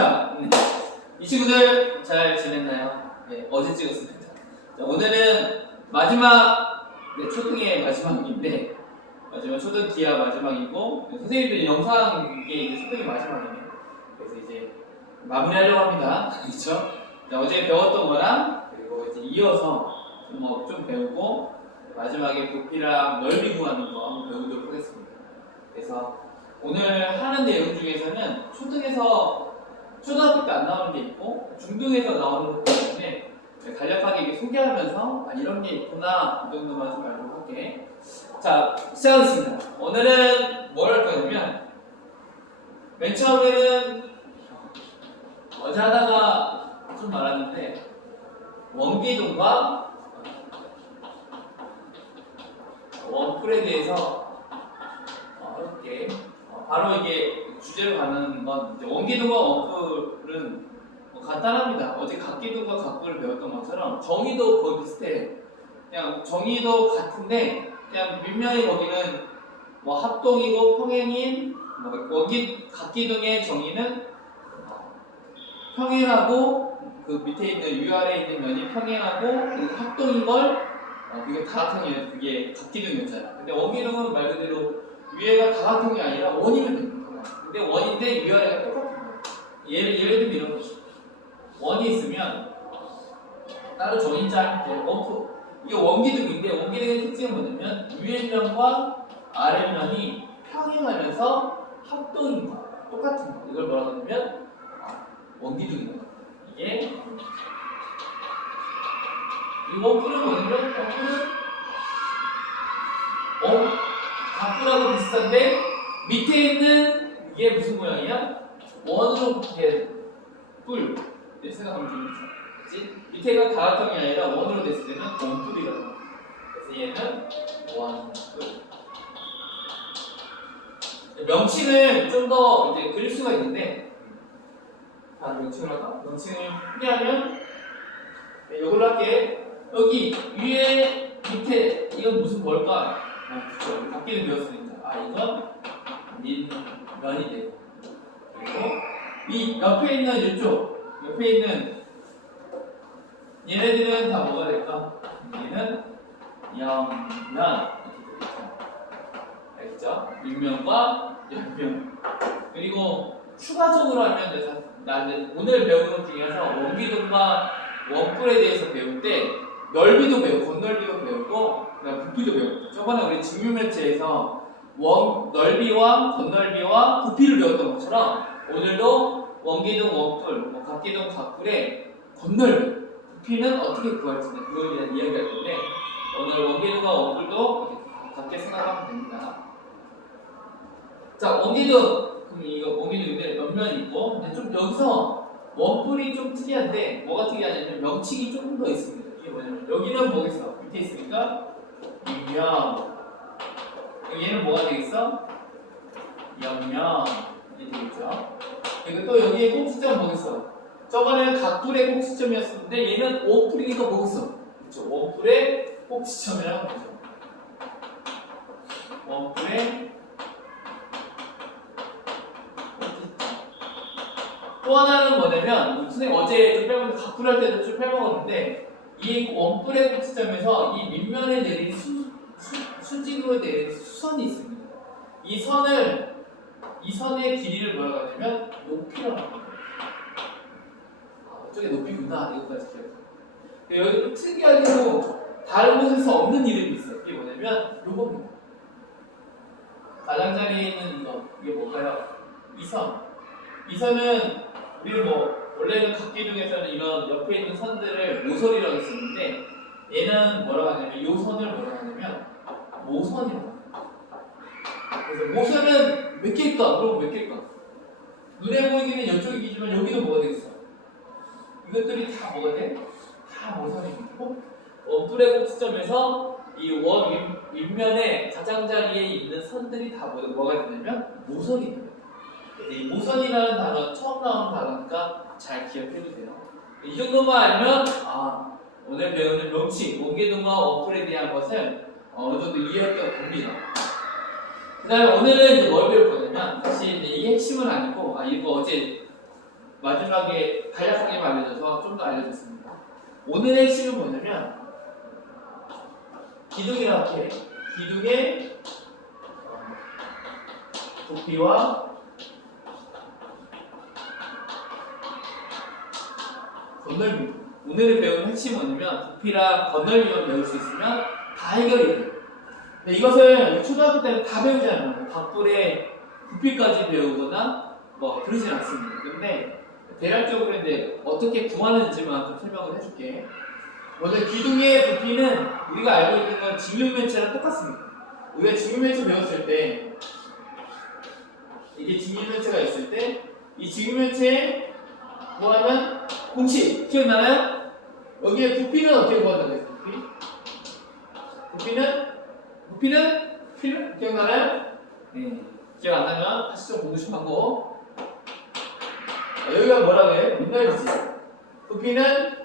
반갑습니다. 이 친구들 잘 지냈나요? 네, 어제 찍었습니다. 자, 오늘은 마지막, 초등의 마지막인데, 초등 기하 마지막이고, 선생님들이 영상이 이제 초등의 마지막이네요. 그래서 이제 마무리하려고 합니다. 그렇죠? 자, 어제 배웠던 거랑, 그리고 이제 이어서 좀 배우고, 마지막에 부피랑 넓이 구하는 거 한번 배우도록 하겠습니다. 그래서 오늘 하는 내용 중에서는 초등학교 때 안 나오는 게 있고 중등에서 나오는 것도 있는데 간략하게 이렇게 소개하면서 이런 게 있구나 이 정도만 좀 알고 할게. 자, 시작하겠습니다. 오늘은 뭘 할 거냐면 맨 처음에는 어제 하다가 좀 말았는데 원기둥과 원풀에 대해서 이렇게 바로 이게 주제로 가는 건 이제 원기둥과 원풀은 간단합니다. 어제 각기둥과 각부를 배웠던 것처럼 정의도 거의 비슷해. 그냥 정의도 같은데 그냥 민면이 거기는 합동이고 평행인 각기둥의 정의는 평행하고 그 밑에 있는 위아래에 있는 면이 평행하고 그 합동인 걸 그게 다각형이에요. 그게 각기둥이었잖아. 근데 원기둥은 말 그대로 위에가 다각형이 아니라 원이면 됩니다. 근데 원인데 위아래가 똑같은 거예요. 예를 들면 이런 거죠. 원이 있으면 따로 정의자 이게 원기둥인데 원기둥의 특징은 뭐냐면 위에 면과 아래 면이 평행하면서 합동인 거, 똑같은 거. 이걸 뭐라고 하냐면 원기둥인 거. 이게 이 원풀은 뭐냐면 각부라고 비슷한데 밑에 있는 이게 무슨 모양이야? 원으로 이렇게 뿔 생각하면 되겠죠. 그치? 밑에가 다각형이 아니라 원으로 됐을 때는 원뿔이라고. 그래서 얘는 원뿔. 명칭을 좀 더 이제 그릴 수가 있는데 명칭을 할까? 명칭을 풀이하면 이걸로 할게. 여기 위에 밑에 이건 무슨 뭘까? 그쵸. 각기는 배웠으니까 이건 민면이 되고 그리고 이 옆에 있는 이쪽 옆에 있는 얘네들은 다 뭐가 될까? 얘는 옆면 알겠죠? 밑면과 옆면. 그리고 추가적으로 하면 나는 오늘 배우는 것 중에서 원기둥과 원뿔에 대해서 배울 때 넓이도 배우고 건널비도 배우고 부피도 배우고. 저번에 우리 직육면체에서 넓이와 건널비와 부피를 배웠던 것처럼 오늘도 원기둥, 원뿔, 각기둥, 각뿔의 건널비, 부피는 어떻게 구할지 그거에 대한 이야기할 건데 오늘 원기둥과 원뿔도 같게 생각하면 됩니다. 자, 원기둥, 그럼 이거 원기둥인데 몇 면이 있고 근데 좀 여기서 원뿔이 좀 특이한데 뭐가 특이하냐면 명칭이 조금 더 있습니다. 이게 뭐냐면 여기는 뭐겠어? 밑에 있으니까 면. 얘는 뭐가 되겠어? 옆면. 이게 되겠죠? 그리고 또 여기에 꼭지점 뭐겠어? 저번에는 각뿔의 꼭지점이었는데 얘는 원뿔이니까 뭐겠어? 그렇죠? 원뿔의 꼭지점이라고 하죠. 원뿔의 또 하나는 뭐냐면 선생님 어제 좀 빼먹는데 각뿔 할 때도 좀 빼먹었는데 이 원뿔의 꼭지점에서 이 밑면에 내린 수직으로 내린 수선이 있습니다. 이 선의 길이를 뭐라고 하냐면 높이라고 합니다. 이쪽에 높이구나 이것까지 기억해요. 여기 특이하게도 다른 곳에서 없는 이름이 있어요. 이게 뭐냐면 요겁니다. 가장자리에 있는 이게 뭘까요? 이 선은 우리는 원래는 각기둥에서는 이런 옆에 있는 선들을 모선이라고 했었는데 얘는 뭐라고 하냐면 이 선을 뭐라고 하냐면 모선이라고 합니다. 그래서 모선은 몇 개일까? 그럼 몇 개일까? 눈에 보이기는 이쪽이지만 여기도 뭐가 되겠어? 이것들이 다 뭐가 돼? 다 모선입니다. 원뿔의 꼭지점에서 이 원 윗면의 가장자리에 있는 선들이 다 뭐가 되냐면 모선이 됩니다. 이 모선이라는 단어 처음 나오는 단어니까 잘 기억해주세요. 이 정도만 알면 오늘 배우는 명칭, 원기둥과 원뿔에 대한 것을 어느 정도 이해했다고 봅니다. 그 다음에 오늘은 이제 뭘 배울 거냐면 사실 이제 이 핵심은 아니고 이거 어제 마지막에 간략하게 알려줘서 좀 더 알려줬습니다. 오늘의 핵심은 뭐냐면 기둥이라고 해. 기둥의 부피와 건널비. 오늘 배운 핵심은 뭐냐면 부피랑 건널비만 배울 수 있으면 다 해결이 돼요. 근데 이것을 초등학교 때는 다 배우지 않아요. 박불의 부피까지 배우거나 뭐 그러진 않습니다. 근데 대략적으로 이제 어떻게 구하는지만 좀 설명을 해줄게. 먼저 기둥의 부피는 우리가 알고 있는 건 직육면체랑 똑같습니다. 우리가 직육면체 배웠을 때 이게 직육면체가 있을 때 이 직육면체에 구하는 공식 기억나나요? 여기에 부피는 어떻게 구한다고 했어요? 부피는 기억나나요? 네. 기억 안 나면 다시 좀 보고 싶하고 여기가 뭐라고 해? 밑넓이지. 부피는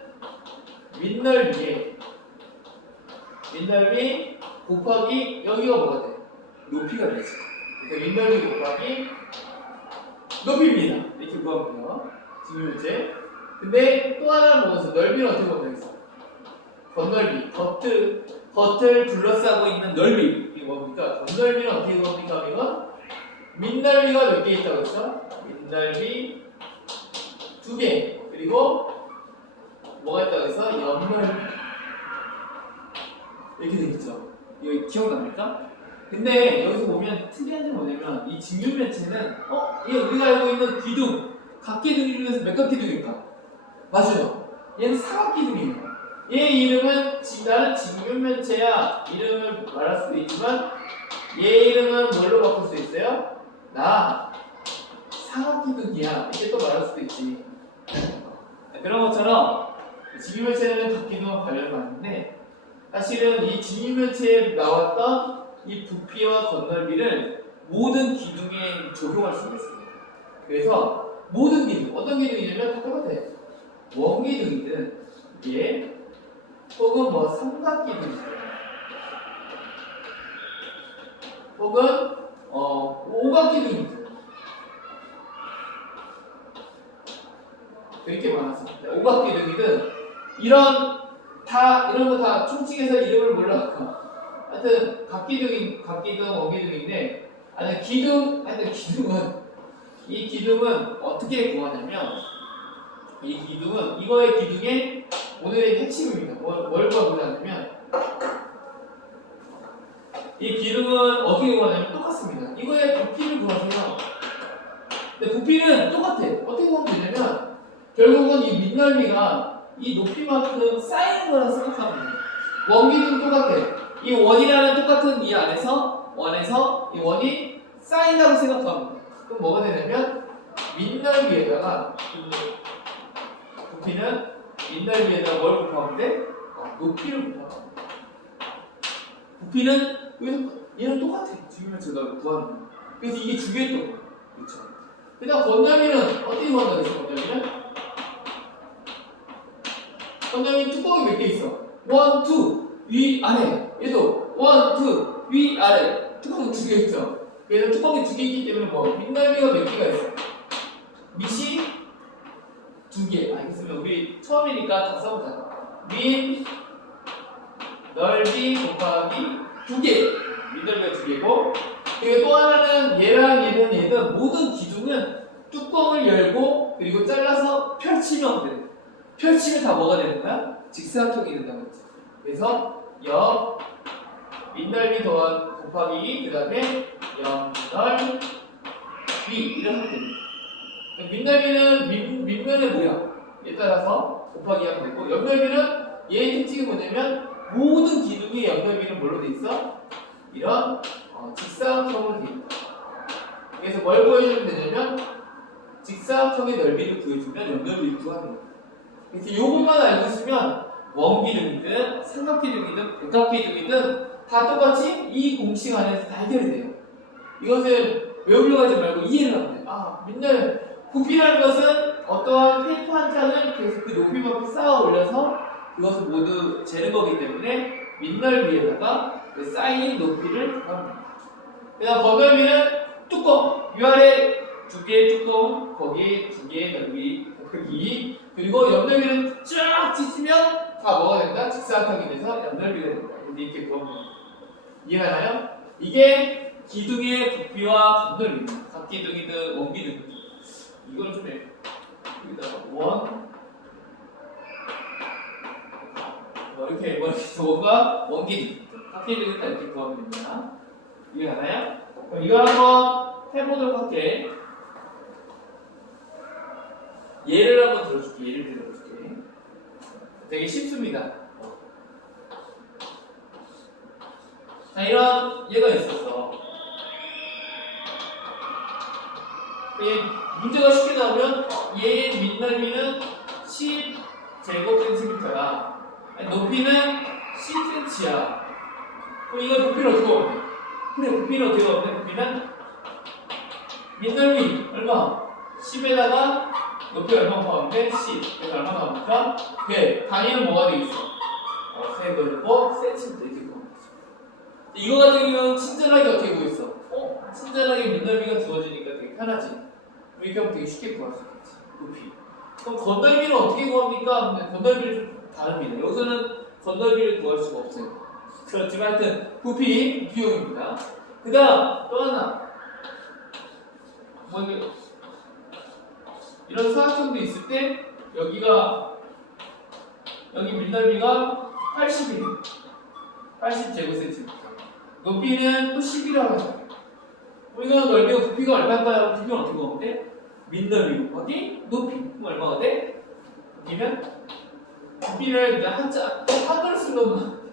밑넓이 곱하기 여기가 뭐가 돼? 높이가 되지. 그래서 밑넓이 곱하기 높이입니다. 이렇게 구하면 직육면체. 근데 또 하나는 뭐겠어? 넓이는 어떻게 보면 되겠어? 건널비. 겉을 둘러싸고 있는 넓이. 이게 뭡니까? 건널비는 어떻게 구합니까? 이건 밑넓이가 몇 개 있다고 했어? 밑넓이 2개. 그리고 뭐가 있다고 해서 옆넓이. 이렇게 되겠죠? 이거 기억납니까? 근데 여기서 보면 특이한 게 뭐냐면 이 직육면체는 이게 우리가 알고 있는 기둥 각기둥 중에서 몇 각기둥일까? 맞아요. 얘는 사각기둥이에요. 얘 이름은 나는 직육면체야 이름을 말할 수도 있지만 얘 이름은 뭘로 바꿀 수 있어요? 나 사각기둥이야 이렇게 또 말할 수도 있지. 그런 것처럼 직육면체는 각기둥과 관련이 많은데 사실은 이 직육면체에 나왔던 이 부피와 건널비를 모든 기둥에 적용할 수가 있어요. 그래서 모든 기둥, 어떤 기둥이냐면 다 똑같아. 원기둥이든 이게 혹은 뭐 삼각기둥이든 혹은 오각기둥이든 이렇게 많았습니다. 오각기둥이든 이런 거 다 총칭해서 이름을 몰라할까. 하여튼 각기둥, 원기둥인데 이 기둥은 어떻게 구하냐면 이거의 기둥의 오늘의 핵심입니다. 뭘 구하냐면 이 기둥은 어떻게 구하냐면 똑같습니다. 이거의 부피를 구하세요. 근데 부피는 똑같아. 어떻게 구하면 되냐면 결국은 이 밑넓이가 이 높이만큼 쌓이는 거라 생각하면 돼요. 원기둥 똑같아. 이 원이라는 똑같은 이 원에서 이 원이 쌓인다고 생각하면 돼요. 그럼 뭐가 되냐면 밑넓이에다가 부피는 밑넓이에다가 뭘 곱하면 돼? 높이를 곱하면 돼. 부피는 얘는 똑같아. 지금 제가 구하는 거. 그래서 이게 중요했던 거예요. 그렇죠? 그 다음 건널비는 어떻게 구한다고 했어? 건널비 뚜껑이 몇 개 있어? 1, 2 위 아래. 얘도 1, 2 위 아래. 뚜껑이 2개 있죠. 그래서 뚜껑이 2개 있기 때문에 밑넓이가 몇 개가 있어? 밑이 2개. 알겠습니다. 우리 처음이니까 다 써보자. 밑 넓이 곱하기 2개. 밑넓이가 2개고 그리고 또 하나는 얘는 모든 기둥은 뚜껑을 열고 그리고 잘라서 펼치면 돼. 펼치면 다 뭐가 되는 거야? 직사각형이 된다고 했지. 그래서 밑넓이 더한 곱하기 그 다음에 옆넓이 이렇게 하면 됩니다. 밑넓이는 밑면의 모양에 따라서 곱하기 하면 되고 옆넓이는 얘의 특징이 뭐냐면 모든 기둥의 옆넓이는 뭘로 돼 있어? 이런 직사각형으로 돼 있다. 그래서 뭘 보여주면 되냐면 직사각형의 넓이를 구해주면 옆넓이를 구하는 거예요. 그래서 이것만 알고 있으면 원기둥이든 삼각기둥이든 백각기둥이든 다 똑같이 이 공식 안에서 다 해결이 돼요. 이것을 외우려고 하지 말고 이해를 하면 돼요. 맨날 부피라는 것은 어떠한 테이프 한 장을 계속 그 높이만큼 쌓아 올려서 그것을 모두 재는 거기 때문에 밑넓이에다가 그 쌓인 높이를 구합니다. 그 다음 건널비는 뚜껑, 위아래 2개의 뚜껑, 거기에 2개 2의 넓이 크기 그리고 옆넓이를 쫙 찢으면 다 뭐가 된다? 직사각형이 돼서 옆넓이가 된다. 이렇게 구하면 이해가나요? 이게 기둥의 부피와 건널비입니다. 각기둥이든 원기둥. 이걸 좀 해. 여기다가 원 이렇게 원과 원기둥 각기둥이 딱 이렇게 구하면 됩니다. 이해가나요? 그럼 이걸 한번 해보도록 할게. 예를 한번 들어줄게. 예를 들어줄게. 되게 쉽습니다. 자, 이런 얘가 있었어. 문제가 쉽게 나오면 얘의 밑넓이는 10제곱센티미터야. 높이는 10cm야. 그럼 이걸 부피를 어떻게 얻냐? 그래, 부피는 어떻게 얻냐? 부피는 밑넓이 얼마? 10에다가 높이 얼마 나오는데 10. 그래서 얼마 나옵니까? 네, 단위는 뭐가 되겠어? 세제곱 센티미터 이렇게 구하면 되죠. 이거 같은 경우는 친절하게 어떻게 구했어? 친절하게 밑넓이가 주어지니까 되게 편하지. 이렇게 하면 되게 쉽게 구할 수 있겠지. 높이. 그럼 건널비는 어떻게 구합니까? 근데 건널비를 좀 다릅니다. 여기서는 건널비를 구할 수가 없어요. 그렇지만 하여튼 부피용입니다. 그 다음 또 하나. 이런 사각형도 있을 때 여기가 여기 밑넓이가 80이에요. 80제곱센티미터. 높이는 또 10이라고 하죠. 우리가 넓이가 부피가 얼마인가요? 부피는 어떻게 보면 돼? 밑넓이 곱하기 높이. 그럼 얼마가 돼? 부피면 부피를 이제 한글을 쓴 것만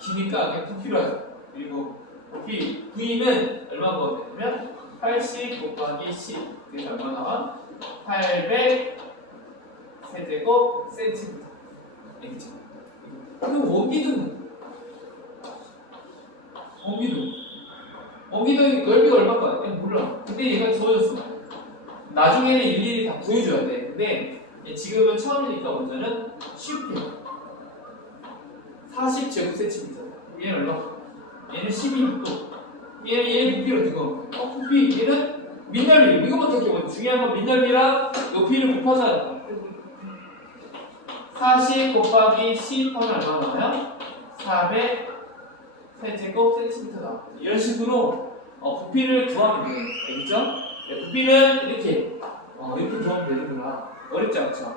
기니까 그냥 부피로 하죠. 그리고 부피 V는 얼마가 되냐면 80 곱하기 10. 그래서 얼마 나와? 800 세제곱 센티미터. 알겠죠? 그리고 원기둥 넓이가 얼마일까? 몰라. 근데 얘가 주어졌어. 나중에는 일일이 다 구해줘야 돼. 근데 지금은 처음이니까 먼저는 쉽게 40제곱센티미터. 얘는 얼마? 얘는 12. 또 얘는 부피로 두고 부피 얘는 밑넓이. 이거부터 기억해. 중요한 건 밑넓이랑 높이를 곱하자. 40 곱하기 10 하면 얼마 나와요? 400 세제곱 센티미터 나와요. 이런 식으로 부피를 구하면 돼요. 알겠죠? 부피는 이렇게 구하면 되는구나. 어렵지 않죠?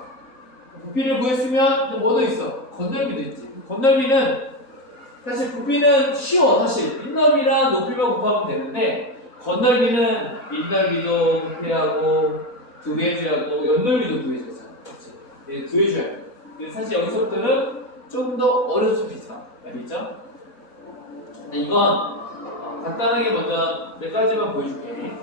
부피를 구했으면 뭐도 있어? 건널비도 있지. 건널비는 사실 부피는 쉬워. 사실 밑넓이랑 높이만 곱하면 되는데 건널비는 밑넓이도 구해하고 구해줘야 하고 옆넓이도 구해줘야 돼. 구해줘야 돼. 사실 여기서부터는 좀 더 어려울 수 있어. 알겠죠? 이건 간단하게 먼저 몇 가지만 보여줄게.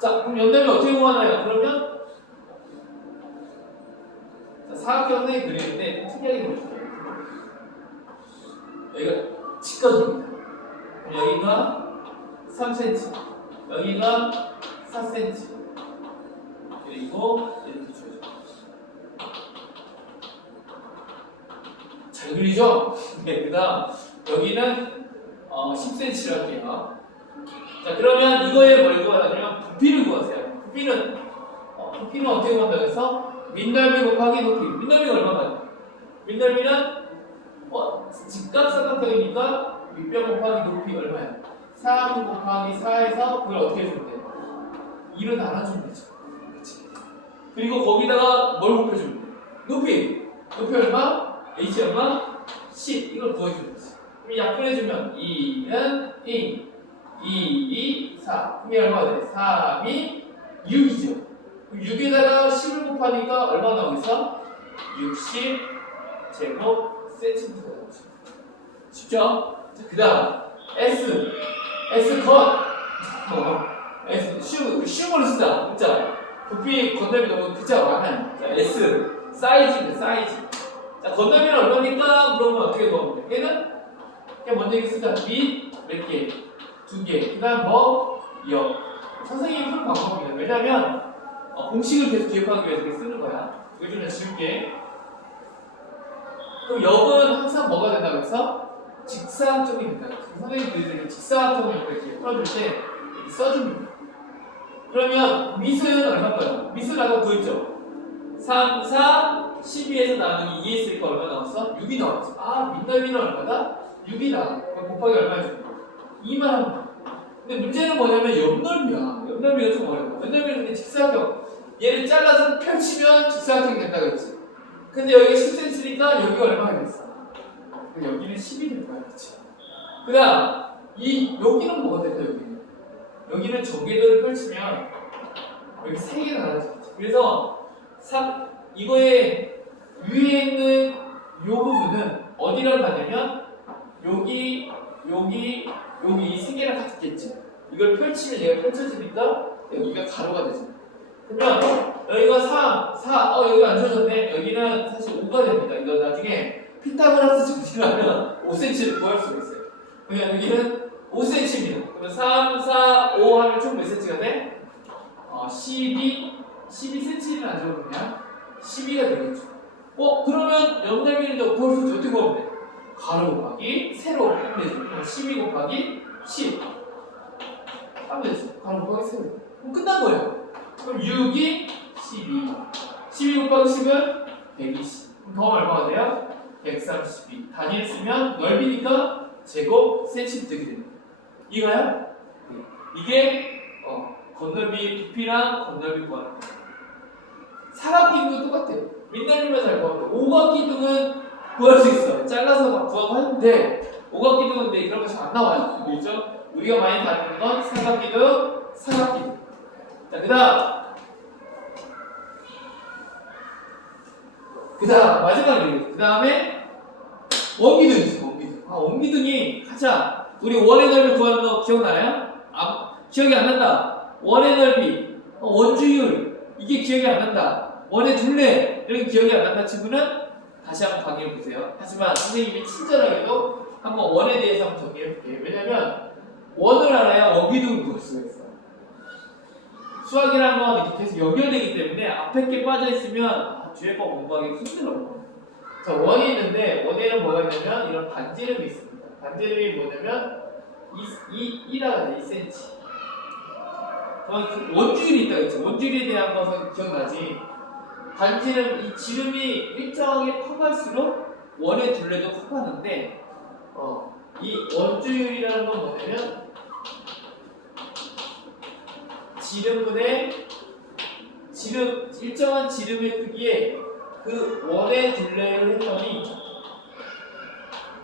자, 그럼 옆넓이 어떻게 구하나요? 그러면 사각형 선생님이 그리는데 특이하게 보여줄게. 여기가 직각입니다. 여기가 3cm, 여기가 4cm. 그리고 이렇게 주어져. 잘 그리죠? 네, 그 다음 여기는 10cm로 할게요. 자, 그러면 이거에 뭘 구하냐면 부피를 구하세요. 부피는 어떻게 구한다고 해서 밑넓이 곱하기 높이. 밑넓이가 얼마나? 밑넓이는 직각삼각형이니까 윗변 곱하기 높이 얼마야? 3 곱하기 4에서 그걸 어떻게 해주면 돼? 2로 나눠주면 되죠. 그치? 그리고 거기다가 뭘 곱해주면 돼? 높이 얼마? h 얼마? 10. 이걸 구해주면 되지. 그럼 약분해주면 2는 2, 2, 4. 그게 얼마 돼? 3이 6이죠. 6에다가 10을 곱하니까 얼마 나오겠어? 60 제곱 센티미터가 나오죠. 쉽죠? 그 다음 S 컷. 쉬운 걸로 쓰자. 그자 부피 건널비 너무 그자 많아요. 자, S 사이즈입니다. 사이즈. 자, 건널비는 얼마입니까? 그러면 어떻게 구하면 돼? 얘는 그냥 먼저 이렇게 쓰자. 밑 몇 개? 2개. 그 다음 선생님이 푸는 방법입니다. 왜냐면 공식을 계속 기억하기 위해서 이렇게 쓰는 거야. 이거 좀 지울게. 그럼 역은 항상 뭐가 된다고 해서? 직사각형입니다. 선생님들이 직사각형을 이렇게 풀어줄 때 써줍니다. 그러면 미수는 얼마일까요? 미수는 아까 그랬죠? 3, 4, 12에서 나누기 2 했으니까 얼마 나왔어? 6이 나왔지. 아, 민남이는 얼마다? 6이 나와. 그럼 곱하기 얼마지? 2만 원. 근데 문제는 뭐냐면 옆넓이야. 옆넓이가 좀 어려워. 옆넓이는 근데 직사각형. 얘를 잘라서 펼치면 직사각형이 된다고 했지. 근데 여기가 10cm니까 여기가 얼마가 되겠어? 여기는 10이 될 거야. 그치? 그 다음, 여기는 뭐가 될까, 여기는? 여기는 전개도를 펼치면 여기 3개가 나눠지겠지. 그래서 이거의 위에 있는 이 부분은 어디랑 가냐면 여기 이 3개랑 같겠지. 이걸 펼치면 얘가 펼쳐지니까 여기가 가로가 되지. 그러면 여기가 3, 4, 여기가 안 좋아졌네. 여기는 사실 5가 됩니다. 이거 나중에 피타고라스 정리하면 5cm를 구할 수가 있어요. 그러면 여기는 5cm입니다. 그러면 3, 4, 5 하면 총 몇 cm가 돼? 12cm는 안 적으면 12가 되겠죠. 그러면 옆날미는 너 구할 수 있지. 어떻게 구하면 돼? 가로 곱하기 세로 하면 되죠. 그럼 12 곱하기 10 하면 되죠. 가로 곱하기 세로. 그럼 끝난 거예요. 그럼 6이 12. 12 곱하기 10은 120. 그럼 더하면 얼마가 돼요? 132. 단위를 쓰면 넓이니까 제곱 센티미터 됩니다. 이거요? 이게 건널비 부피랑 건널비 구하는 거예요. 사각기둥은 똑같아요. 밑넓이만 잘 구하면 돼요. 오각기둥은 구할 수 있어요. 잘라서 막 구하고 하는데 오각기둥은 근데 이런 거 잘 안 나와요. 그렇죠? 우리가 많이 다루는 건 사각기둥, 사각기둥. 자, 그 다음 마지막이에요. 그 다음에 원기둥이 있어요. 원기둥이 가자. 우리 원의 넓이 구하는 거 기억나요? 기억이 안 난다. 원의 넓이, 원주율 이게 기억이 안 난다. 원의 둘레 이런 게 기억이 안 난다 친구는 다시 한번 강의를 보세요. 하지만 선생님이 친절하게도 한번 원에 대해서 한번 정리해 볼게요. 왜냐면 원을 알아야 원기둥을 구할 수가 있어요. 수학이라는 건 이렇게 계속 연결되기 때문에 앞에 게 빠져있으면 뒤에 거 공부하기 힘들어요. 자, 원이 있는데 원에는 뭐가 있냐면 이런 반지름이 있습니다. 반지름이 뭐냐면 2라가 돼, 2cm. 원주율이 있다고 했죠. 원주율에 대한 것은 기억나지? 반지름, 이 지름이 일정하게 커갈수록 원의 둘레도 커가는데 이 원주율이라는 건 뭐냐면 일정한 지름의 크기에 그 원의 둘레를 했더니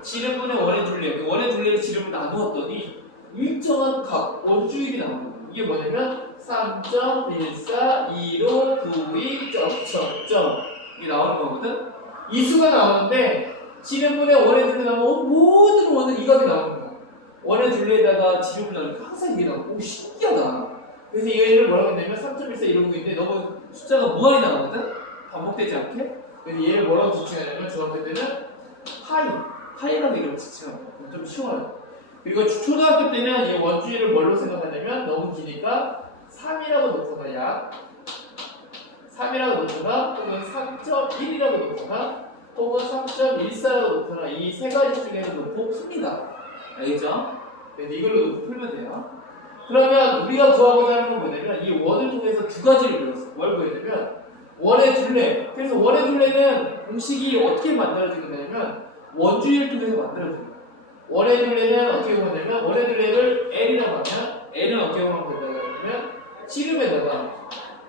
지름분의 원의 둘레, 그 원의 둘레를 지름을 나누었더니 일정한 각, 원주율이 나옵니다. 이게 뭐냐면 3.142592 점점점 이게 나오는 거거든. 이 수가 나오는데 지름분의 원의 둘레 나오면 모든 원은 이 값이 나오는 거야. 원의 둘레에다가 지름을 나누면 항상 이게 나오고 신기하다. 그래서 얘를 뭐라고 했냐면 3.14 이러고 있는데 너무 숫자가 무한히 나오거든? 반복되지 않게? 그래서 얘를 뭐라고 지칭하냐면 중학교 때는 파이라고 이름을 지칭합니다. 좀 쉬워요. 그리고 초등학교 때는 이 원주율을 뭘로 생각하냐면 너무 기니까 3이라고 놓거나 3이라고 놓거나 또는 3.1이라고 놓거나 또는 3.14라고 놓거나 이 세 가지 중에서 놓고 풉니다. 알겠죠? 그래서 이걸로 놓고 풀면 돼요. 그러면 우리가 구하고자 하는 건 뭐냐면 이 원을 통해서 두 가지를 배웠어요. 뭘 보여드리면 원의 둘레. 그래서 원의 둘레는 공식이 어떻게 만들어지느냐면 원주율을 통해서 만들어집니다. 원의 둘레는 어떻게 보냐면 원의 둘레를 L이라고 하면 L은 어떻게 보면 된다고 하면 지름에다가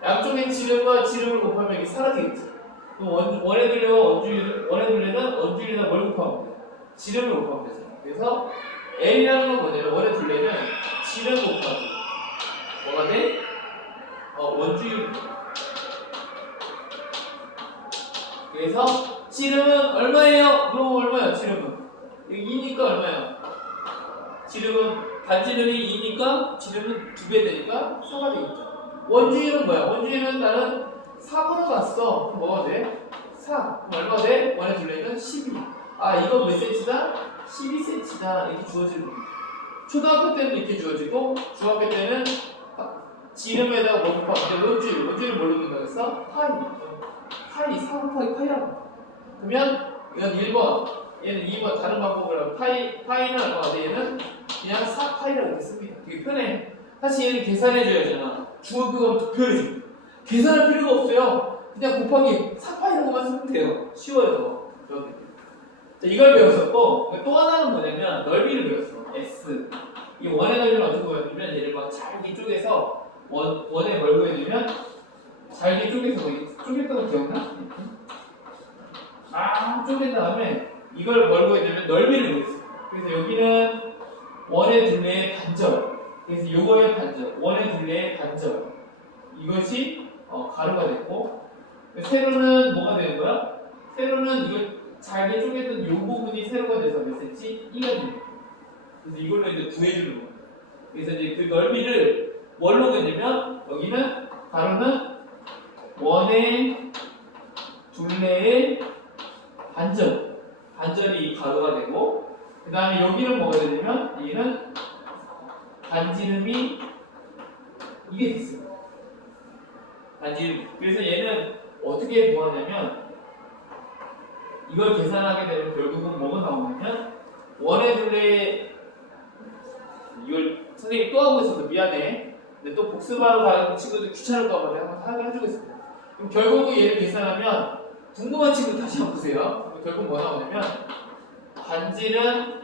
양쪽의 지름과 지름을 곱하면 이게 사라지겠지. 그럼 원의 둘레와 원의 둘레는 원주율이나 뭘 곱하면 돼? 지름을 곱하면 되죠. 그래서 L이라는 건 뭐냐면 원의 둘레는 지름 곱하기 뭐가 돼? 원주율. 그래서 지름은 얼마예요? 그럼 얼마야 지름은? 여기 2니까 얼마야? 지름은 반지름이 2니까 지름은 2배 되니까 4가 되겠죠. 원주율은 뭐야? 원주율은 나는 3으로 갔어. 그럼 뭐가 돼? 4. 그럼 얼마 돼? 원의 둘레는 12. 이건 몇 cm다? 12cm다. 이렇게 주어지는 겁니다. 초등학교 때는 이렇게 주어지고 중학교 때는 지름에다가 뭐 곱하면 원주율을 뭘로 넣는다고 했어? 파이 4 곱하기 파이라고. 그러면 이건 1번, 얘는 2번 다른 방법으로 하면 파이는 얼마가 돼? 얘는 그냥 4파이라고 이렇게 씁니다. 되게 편해. 사실 얘를 계산해줘야 하잖아. 중학교 가면 도표해줘. 계산할 필요가 없어요. 그냥 곱하기 4파 이런 것만 쓰면 돼요. 쉬워요. 더. 자, 이걸 배웠었고, 또 하나는 뭐냐면 넓이를 배웠어. S. 이 원의 넓이를 어떻게 보여주면 얘를 막 잘게 쪼개서 원의 뭘 보여주면 잘게 쪼개서 쪼갰던 거 기억나? 쪼갠 다음에 이걸 뭘 보여주면 넓이를 보였어. 그래서 여기는 원의 둘레의 반절. 그래서 요거의 반절. 원의 둘레의 반절. 이것이 가로가 됐고, 세로는 뭐가 되는 거야? 세로는 이걸 잘게 쪼갰던 요 부분이 세로가 돼서 몇 cm? 2가 되는 거야. 그래서 이걸로 이제 구해주는 거야. 그래서 이제 그 넓이를 뭘로 그리면 여기는 가로는 원의 둘레의 반절이 가로가 되고, 그 다음에 여기는 뭐가 되냐면 여기는 반지름이 이게 됐어요. 반지름. 그래서 얘는 어떻게 구하냐면 이걸 계산하게 되면 결국은 뭐가 나오냐면 원의 둘레 이걸 선생님이 또 하고 있어서 미안해. 근데 또 복습하러 가는 친구들 귀찮을까봐 내가 한번 하게 해주겠습니다. 그럼 결국은 얘를 계산하면 궁금한 친구 다시 한번 보세요. 결국 뭐 나오냐면 반지름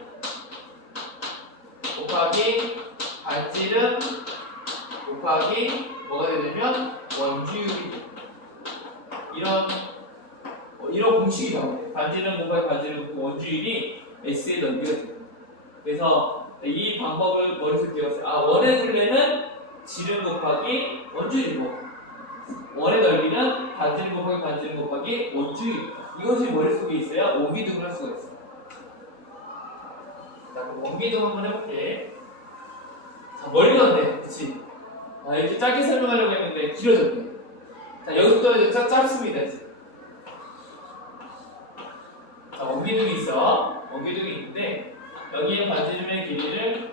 곱하기 반지름 곱하기 뭐가 되냐면 원주율이 이런 공식이 나오네. 반지름 곱하기 반지름 원주율이 S의 넓이가 돼요. 그래서 이 방법을 머릿속에 기억하세요. 원의 둘레는 지름 곱하기 원주율이고 원의 넓이는 반지름 곱하기 반지름 곱하기 원주율. 이것이 머릿속에 있어야 원기둥을 할 수가 있어요. 자, 그럼 원기둥 한번 해볼게. 자, 멀리 갔네. 그치? 이렇게 짧게 설명하려고 했는데 길어졌네. 자, 여기서부터 이제 짧습니다. 자, 원기둥이 있어. 원기둥이 있는데 여기에 반지름의 길이를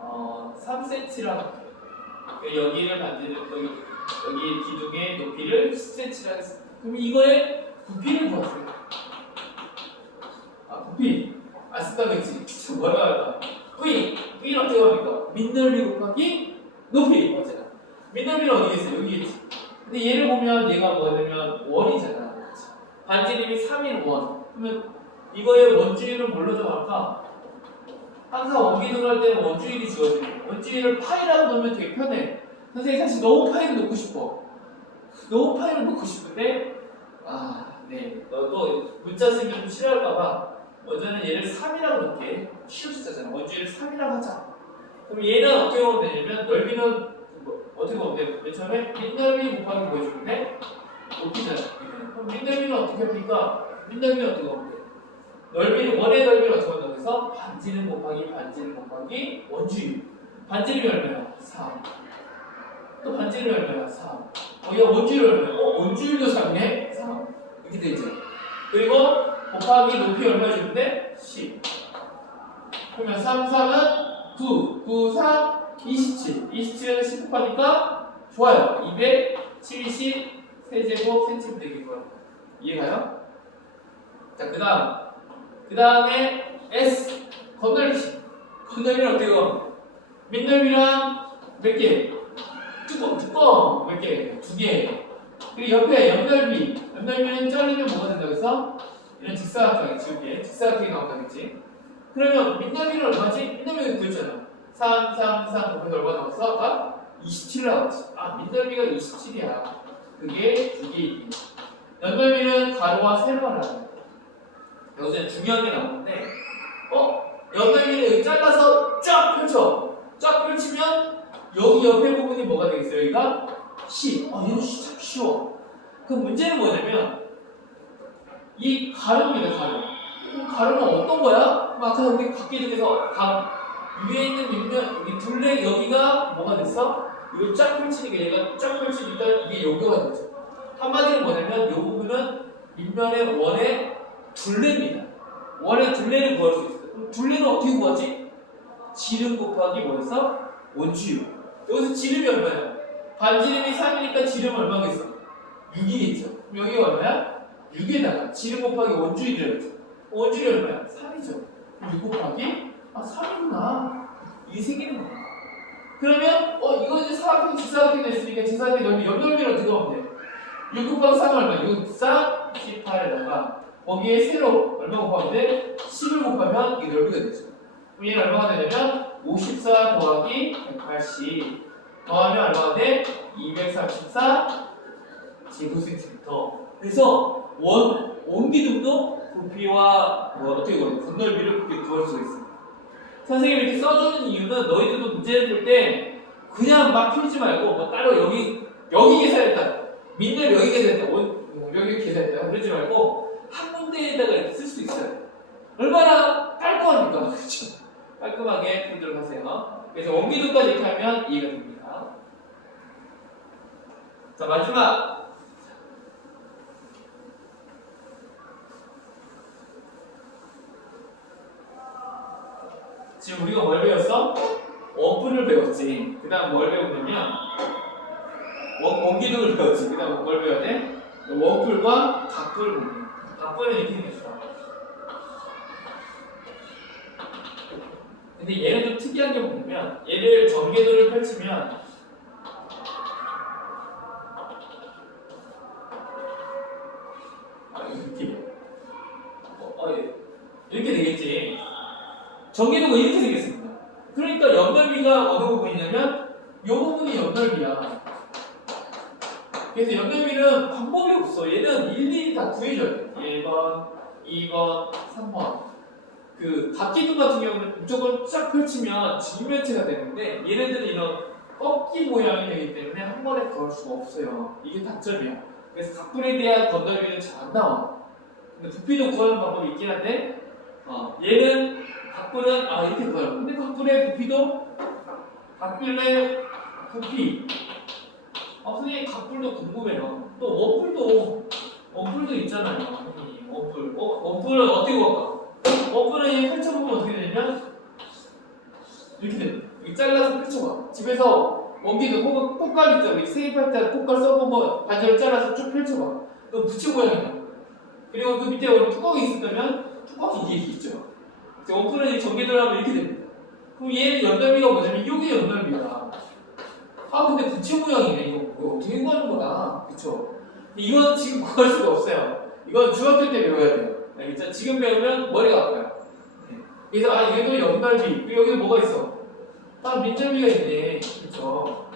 3cm라고 할게요. 여기를 여기 기둥의 높이를 10cm라고 했습니다. 그럼 이거의 부피를 구하세요. 부피. 쓴다겠지. 뭐라 할까? V는 어떻게 합니까? 민넓이 곱하기 높이. 맞잖아. 민넓이는 어디 있어요? 여기 있지. 근데 얘를 보면 얘가 뭐냐면 원이잖아. 그렇지? 반지름이 3인 원. 그러면 이거의 원주율은 뭘로 정할까? 항상 원기둥을 할 때는 원주율이 주어지고 원주율을 파이라고 넣으면 되게 편해. 선생님 사실 너무 파이를 넣고 싶어. 너무 파이를 넣고 싶은데 또 문자 쓰면 좀 싫어할까봐 먼저는 얘를 3이라고 넣게. 쉬운 숫자잖아. 원주율을 3이라고 하자. 그럼 얘는 어떻게 보면 되냐면 넓이는 어떻게 보면 돼? 맨 처음에 민넓이 곱하기 뭐 해주는데 높이잖아. 그럼 민넓이는 어떻게 합니까? 민넓이는 어떻게 보면 돼? 넓이는 원의 넓이를 어떻게 한다고 해서 반지름 곱하기 반지름 곱하기 원주율. 반지름이 얼마야? 3. 또 반지름이 얼마야? 3. 여기가 원주율이 얼마야? 원주율도 3이네? 3. 이렇게 되죠. 그리고 곱하기 높이 얼마 주는데? 10. 그러면 3, 3은 9. 9, 3, 27. 27에서 10 곱하니까 좋아요. 270 세제곱 센티미터 되겠고요. 이해가요? 자, 그 다음에 S. 건널비는 어떻게 가? 민넓이랑 몇 개? 뚜껑 몇 개? 2개. 그리고 옆에 옆넓이는 잘리면 뭐가 된다고 해서 이런 직사각형이 지우개. 직사각형이 나온다겠지. 그러면 민넓이는 얼마지? 민넓이는 그랬잖아. 3 그래서 얼마 나왔어? 아까 27 나왔지. 민넓이가 27이야. 그게 2개 있긴. 연넓이는 가로와 세로가 나와요. 여기서 중요한 게 나오는데 연넓이는 여기 잘라서 쫙 펼쳐. 쫙 펼치면 여기 옆에 부분이 뭐가 되겠어요? 여기가 10. 얘는 참 쉬워. 그 문제는 뭐냐면 이 가로입니다. 그럼 가로는 어떤 거야? 아까 우리 각기둥에서 위에 있는 밑면 이 둘레 여기가 뭐가 됐어? 이걸 쫙 펼치니까 얘가 쫙 펼치니까 이게 여기가 됐죠. 한마디로 뭐냐면 이 부분은 밑면의 원의 둘레입니다. 원의 둘레를 구할 수 있어요. 그럼 둘레는 어떻게 구하지? 지름 곱하기 뭐였어? 원주율. 여기서 지름이 얼마야? 반지름이 3이니까 지름 얼마겠어? 6이겠죠. 그럼 여기가 얼마야? 6에다가 지름 곱하기 원주율이라고 했죠. 원주율이 얼마야? 3이죠. 6 곱하기? 3이구나. 이게 생기는 거야. 그러면 이거 이제 사각형, 지사각형이 됐으니까 지사각형 넓이, 옆넓이를 어떻게 하면 돼? 6 곱하기 3은 얼마? 6, 4, 18에다가 거기에 세로 얼마 곱하면 돼? 10을 곱하면 이게 넓이가 되죠. 그럼 얘는 얼마가 되냐면 54 더하기 180 더하면 얼마가 돼? 234 제곱센티미터. 그래서 원기둥도 부피와 어떻게 건널비를 그렇게 구할 수가 있습니다. 선생님이 이렇게 써주는 이유는 너희들도 문제를 풀 때 그냥 막 풀지 말고 뭐 따로 여기 계산했다, 민들 여기 계산했다, 여기 계산했다 그러지 말고 한 군데에다가 이렇게 쓸 수 있어요. 얼마나 깔끔합니까? 그렇죠? 깔끔하게 풀도록 하세요. 그래서 원기둥까지 이렇게 하면 이해가 됩니다. 자, 마지막 지금 우리가 뭘 배웠어? 원뿔을 배웠지. 그 다음 뭘 배우냐면 원기둥을 배웠지. 그 다음 뭘 배워야 돼? 원뿔과 각뿔 부분. 각뿔은 이렇게 생겼어. 근데 얘는 좀 특이한 게 뭐냐면 얘를 전개도를 펼치면 이렇게 되겠지. 전개도가 이렇게 생겼습니다. 그러니까 옆넓이가 어느 부분이냐면 이 부분이 옆넓이야. 그래서 옆넓이는 방법이 없어. 얘는 일일이 다 구해줘야 돼. 1번, 2번, 3번. 그 각기둥 같은 경우는 무조건 쫙 펼치면 직면체가 되는데 얘네들은 이런 꺾기 모양이 되기 때문에 한 번에 구할 수가 없어요. 이게 단점이야. 그래서 각뿔에 대한 건널비는 잘 안 나와. 근데 부피도 구하는 방법이 있긴 한데 얘는 각뿔은 이렇게 구해요. 근데 각뿔의 부피도 각뿔의 부피 선생님 각뿔도 궁금해요. 또 원뿔도 있잖아요. 원뿔은 어떻게 구할까? 원뿔은 펼쳐보면 어떻게 되냐면 이렇게 됩니다. 이렇게 잘라서 펼쳐봐. 집에서 원기둥 혹은 꽃갈 있죠. 우리 세입할 때 꽃갈 써본 거 반절을 잘라서 쭉 펼쳐봐. 그럼 부채 모양이야. 그리고 그 밑에 뚜껑이 있으면 뚜껑이 이게 있죠. 원뿔은 전개도를 하면 이렇게 됩니다. 그럼 얘는 옆넓이가 뭐냐면 이게 옆넓이야. 근데 부채 모양이네. 이거 어떻게 구하는 거야? 그쵸? 이건 지금 구할 수가 없어요. 이건 중학교 때 배워야 돼요. 알겠죠? 지금 배우면 머리가 아파요. 그래서 얘도 옆넓이. 그리고 여기도 뭐가 있어? 밑넓이가 있네. 그쵸?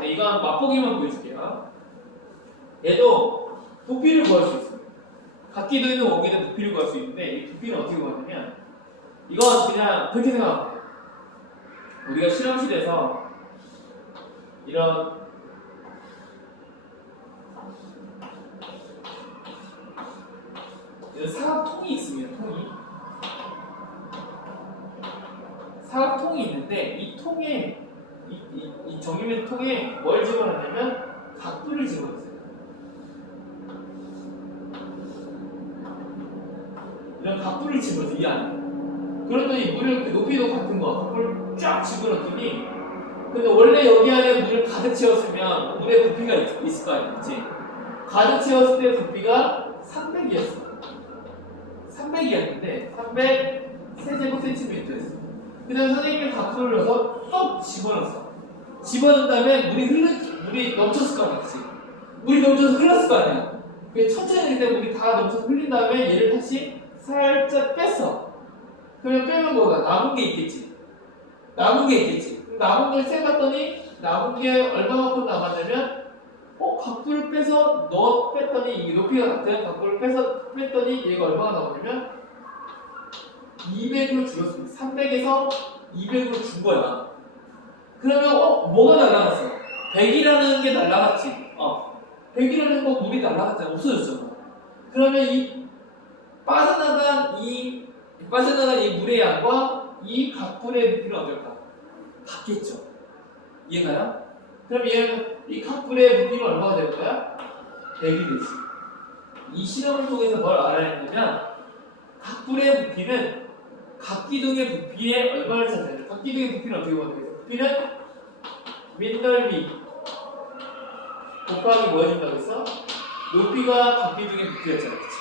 네, 이건 맛보기만 보여줄게요. 얘도 부피를 구할 수 있습니다. 각기도 있는 원기는 부피를 구할 수 있는데 이 부피는 어떻게 구하냐면 이건 그냥 그렇게 생각하면 돼요. 우리가 실험실에서 이런 사각통이 있습니다. 사각통이 있는데 이 통에 이 정유면 통에 뭘 집어넣냐면 각뿔을 집어넣어요. 이런 각뿔을 집어넣어서 이 안에. 그러더니 물을 높이도 같은 거 각뿔 쫙 집어넣더니 근데 원래 여기 안에 물을 가득 채웠으면 물에 부피가 있을 거 아니야, 그치? 가득 채웠을 때 부피가 300이었어. 300이었는데 300세제곱센티미터였어. 그 다음에 선생님이 각도를 넣어서 쏙 집어넣었어. 집어넣은 다음에 물이 넘쳤을 거 아니야, 그치? 물이 넘쳐서 흘렀을 거 아니야. 그게 천천히 되는데 물이 다 넘쳐서 흘린 다음에 얘를 다시 살짝 뺐어. 그러면 빼면 뭐가? 남은 게 있겠지. 남은 걸 세봤더니 남은 게 얼마만큼 남았냐면 각도를 빼서 뺐더니 이게 높이가 같은 각도를 뺐더니 얘가 얼마가 나오냐면 200으로 줄었습니다. 300에서 200으로 준 거야. 그러면 뭐가 날라갔어? 100이라는 게 날라갔지. 100이라는 거 물이 날라갔잖아. 없어졌잖아. 그러면 이 빠져나간 이 물의 양과 이 각불의 부피는 어떨까? 같겠죠. 이해가요? 그럼 얘는 이 각불의 부피는 얼마가 될 거야? 100이 되지. 이 실험을 통해서 뭘 알아냈냐면 각불의 부피는 각기둥의 부피에 얼마를 차지하죠? 각기둥의 부피는 어떻게 보면 되겠어? 부피는 밑넓이 곱하기 뭐 해준다고 했어? 높이가 각기둥의 부피였잖아. 그치?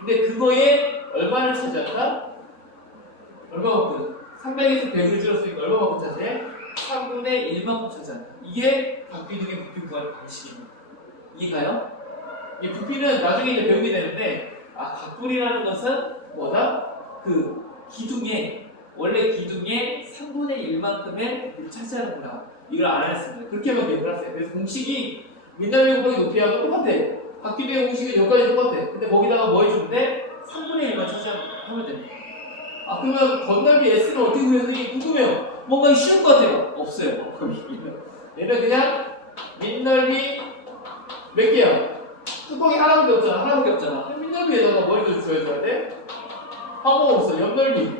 근데 그거에 얼마를 차지한다? 얼마만큼? 300에서 100을 줄였으니까 얼마만큼 차지해? 3분의 1만큼 차지한다. 이게 각기둥의 부피 구하는 방식입니다. 이해가요? 이 부피는 나중에 이제 배우게 되는데, 각분이라는 것은 뭐다? 원래 기둥의 3분의 1만큼의 부피를 차지하는구나. 이걸 알아냈습니다. 그렇게 하면 기억을 하세요. 그래서 공식이 민날비 곱하기 높이하고 똑같아. 각기둥의 공식은 여기까지 똑같아. 근데 거기다가 뭐 해주는데 3분의 1만 차지하면 됩니다. 그러면 건널비 S는 어떻게 구해서니 궁금해요. 뭔가 쉬울 것 같아요. 없어요. 얘는 그냥 민널비 몇 개야? 뚜껑이 하나밖에 없잖아. 민널비에다가 뭘 줘야 돼? 방법 없어. 옆넓이.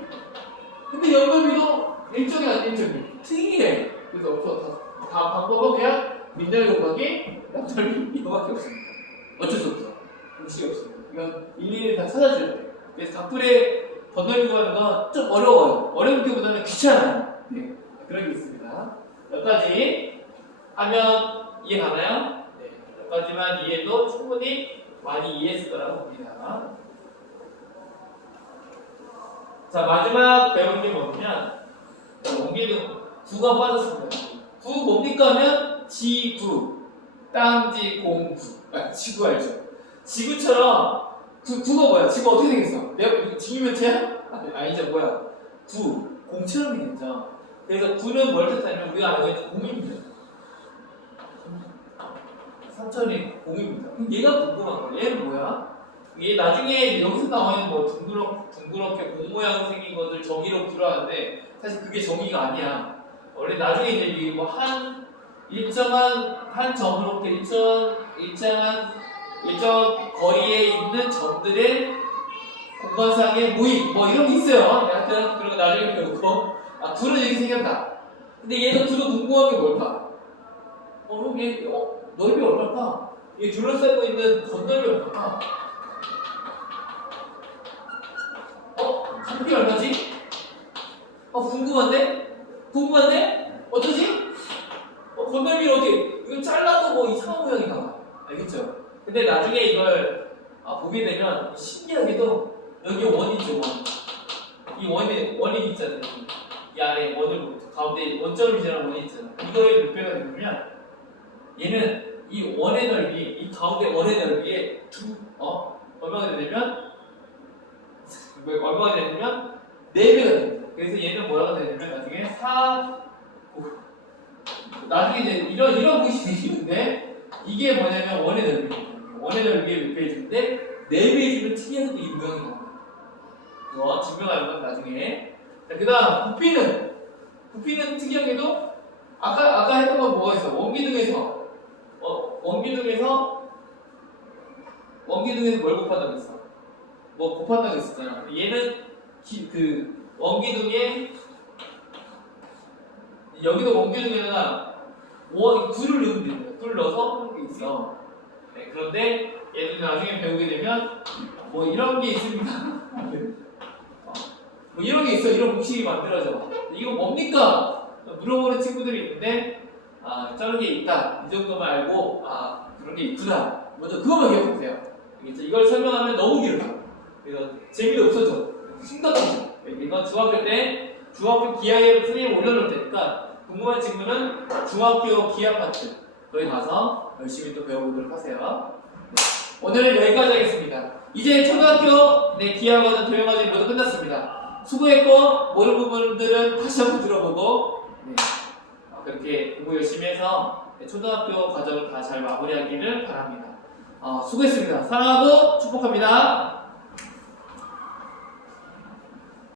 근데 옆넓이도 일정이 안 일정이. 특이해. 그래서 없어. 다 방법은 그냥 민널비 곱하기 옆넓이 이거밖에 없습니다. 어쩔 수 없어. 공식이 없습니다. 이건 일일이 다 찾아줘야 돼. 그래서 각불의 건널비 구하는 건 좀 어려워요. 어려운 게보다는 귀찮아요. 네. 그런 게 있습니다. 여기까지 하면 이해 가나요? 네. 여기까지만 이해도 충분히 많이 이해했을 거라고 봅니다. 자, 마지막 배울 게 뭐냐면 원기둥 구가 빠졌습니다. 구 뭡니까 하면 지구, 땅지, 공구. 지구 알죠? 지구처럼 구가 뭐야? 지구 어떻게 생겼어? 내가 지구 몇이야? 아니죠, 뭐야? 구, 공처럼 생겼죠. 그래서 구는 뭘 뜻하냐면 우리가 알고 있는 공입니다. 삼천이 공입니다. 그럼 얘가 궁금한 거야. 얘는 뭐야? 얘 나중에 여기서 나와 있는 뭐 둥그렇게 공 모양 생긴 것들 정의로 풀어하는데 사실 그게 정의가 아니야. 원래 나중에 이제 이 뭐 일정한 점으로 일정 거리에 있는 점들의 공간상의 모임 뭐 이런 게 있어요. 하여튼 그런 거 나중에 배우고 둘은 이렇게 생겼다. 근데 얘가 둘은 궁금한 게 뭘까? 그럼 얘 넓이 얼마일까? 얘 둘러싸고 있는 건널비 얼마일까? 부피 얼마지? 궁금한데? 어쩌지? 건널비를 어떻게 이거 잘라도 뭐 이상한 모양이 나와. 알겠죠? 근데 나중에 이걸 보게 되면 신기하게도 여기 원 있죠, 원. 이 원이 있잖아요. 이 안에 가운데 원점을 지나는 원이 있잖아. 이거의 몇 배가 되냐면 얘는 이 원의 넓이, 이 가운데 원의 넓이에 얼마가 되냐면 4배가 됩니다. 그래서 얘는 뭐라고 되냐면 나중에 이제 이런 공식이 있는데 이게 뭐냐면 원의 넓이거든요. 원의 넓이에 몇 배 해주는데 4배 해주면 특이하게 이 모양이 나옵니다. 그거 증명하는 건 나중에. 자, 그 다음 부피는 특이하게도 아까 했던 건 뭐가 있어? 원기둥에서 뭘 곱한다고 했어? 뭐 곱한다고 했었잖아. 얘는 원기둥에 여기도 원기둥에다가 굴을 넣으면 됩니다. 굴을 넣어서 하는 게 있어. 네, 그런데 얘는 나중에 배우게 되면 뭐 이런 게 있습니다. 뭐 이런 게 있어. 이런 공식이 만들어져. 이거 뭡니까? 물어보는 친구들이 있는데 저런 게 있다. 이 정도만 알고 그런 게 있구나. 먼저 그것만 기억하세요. 알겠죠? 이걸 설명하면 너무 길어. 그래서 재미도 없어져. 심각하죠. 이건 중학교 기하예를 선생님 올려놓을 테니까 궁금한 친구는 중학교 기하 파트 거기 가서 열심히 또 배워보도록 하세요. 네. 오늘은 여기까지 하겠습니다. 이제 초등학교 기하과정 도형과정이 모두 끝났습니다. 수고했고 모르는 부분들은 다시 한번 들어보고 그렇게 공부 열심히 해서 초등학교 과정을 다 잘 마무리하기를 바랍니다. 수고했습니다. 사랑하고 축복합니다.